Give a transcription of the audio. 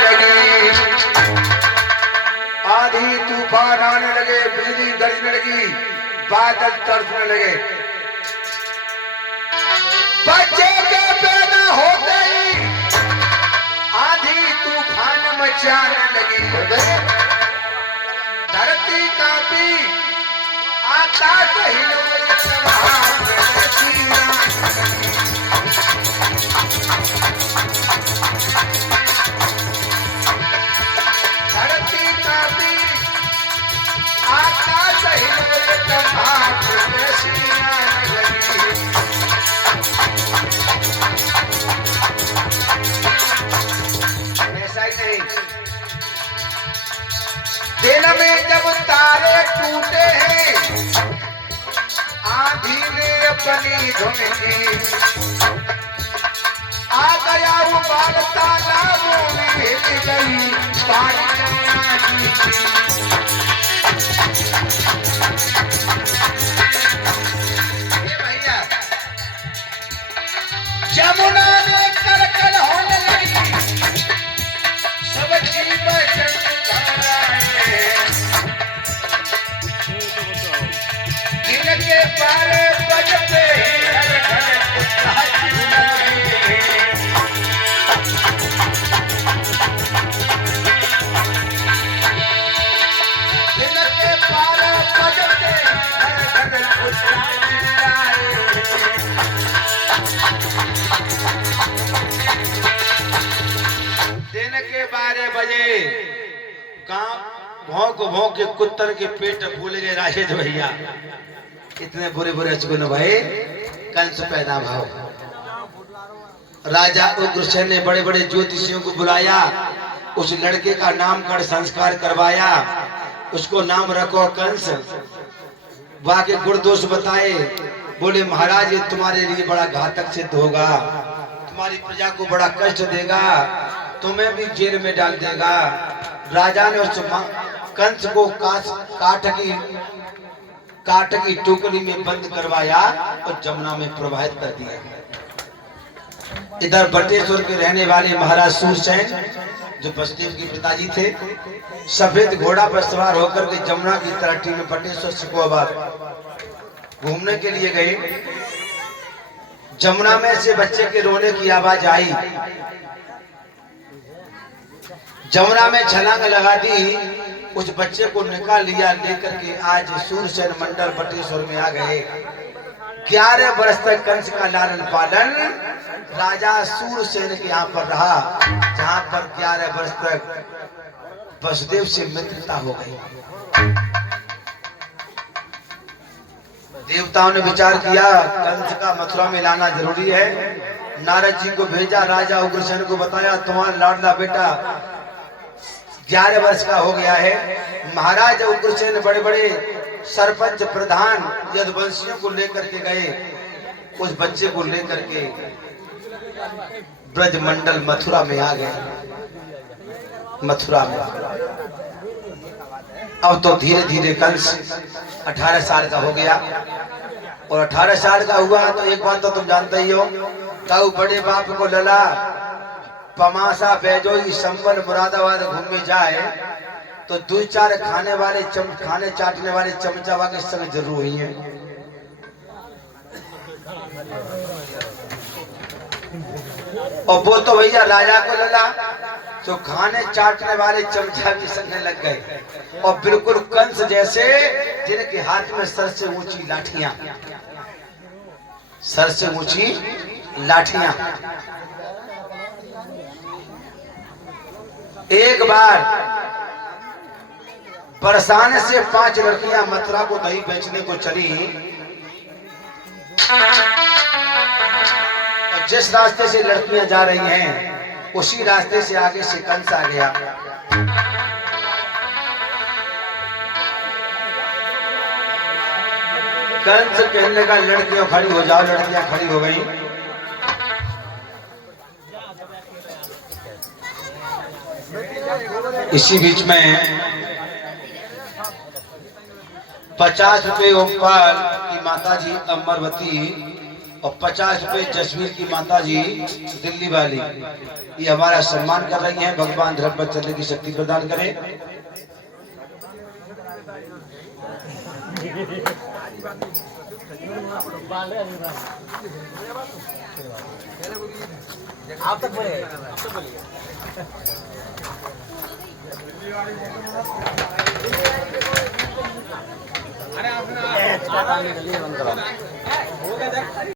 लगी, आंधी तूफान आने लगे, बिजली गरजने लगी, बादल तरसने लगे। बच्चे के पैदा होते ही आंधी तूफान मचाने लगी, धरती कांपी, आकाश हिले, धरती कांपी, आकाश हिले, ऐसा ही नहीं, दिन में जब तारे टूटे हैं, आंधी ने अपनी धुन की, आ गया उबाल, तालाबों में हिल गई पानी भैया। जमुना में करकल होने लगी, सब जीव जंतु घबराए, दिन के 12 बजते ही घर घर नाचने लगे। दिन के 12 बजते घर घर नाचने लगे। दिन के 12 बजे भौंक भौंक के कुत्तर के पेट भूल गए राजेश भैया। इतने बुरे बुरे अचगुन भाई, कंस पैदा भाव। राजा उग्रसेन ने बड़े बड़े ज्योतिषियों को बुलाया, उस लड़के का नामकरण संस्कार करवाया, उसको नाम रखो कंस। वहां के गुण दोष बताए, बोले महाराज ये तुम्हारे लिए बड़ा घातक सिद्ध होगा, तुम्हारी प्रजा को बड़ा कष्ट देगा, तुम्हें भी जेल में डाल देगा। राजा ने उस कंस को काठ की टोकरी में बंद करवाया और जमुना में प्रवाहित कर दिया। इधर बटेश्वर के रहने वाले महाराज सूरसेन, जो बसदेव के पिताजी थे, सफेद घोड़ा पर सवार होकर के जमुना की तलहटी में बटेश्वर सिकोहाबाद घूमने के लिए गए। जमुना में से बच्चे के रोने की आवाज आई, जमुना में छलांग लगा दी, उस बच्चे को निकाल लिया, लेकर के आज सूरसेन मंडल बटेश्वर में आ गए। 11 वर्ष तक कंस का लालन पालन राजा सूरसेन के यहाँ पर रहा, जहाँ पर 11 वर्ष तक वसुदेव से मित्रता हो गई। देवताओं ने विचार किया कंस का मथुरा में लाना जरूरी है। नारद जी को भेजा, राजा उग्रसेन को बताया तुम्हारा लाडला बेटा 11 वर्ष का हो गया है। महाराज उग्रसेन बड़े बड़े सरपंच प्रधान यदुवंशियों को लेकर के गए, उस बच्चे को लेकर के ब्रजमंडल मथुरा में आ गए। मथुरा में अब तो धीरे धीरे कंस 18 साल का हो गया, और 18 साल का हुआ तो एक बात तो तुम जानते ही हो, ताऊ बड़े बाप को लला पमासा बैजोई संबल मुरादाबाद घूमने जाए तो 2-4 खाने चाटने वाले चमचा के संग जरूर हुई है। और वो तो भैया राजा को लला तो खाने चाटने वाले चमचा के संग लग गए, और बिल्कुल कंस जैसे जिनके हाथ में सर से ऊंची लाठियां, सर से ऊंची लाठियां। एक बार बरसाने से 5 लड़कियां मथुरा को दही बेचने को चली, और जिस रास्ते से लड़कियां जा रही हैं उसी रास्ते से आगे से कंस आ गया। कंस कहने लगा लड़कियों खड़ी हो जाओ, लड़कियां खड़ी हो गई। इसी बीच में 50 रुपए ओमपाल की माताजी अमरवती और 50 रुपए जसवीर की माता जी दिल्ली वाली, ये हमारा सम्मान कर रही हैं। भगवान धर्म पर चलने की शक्ति प्रदान करें। आप तक बोले अरे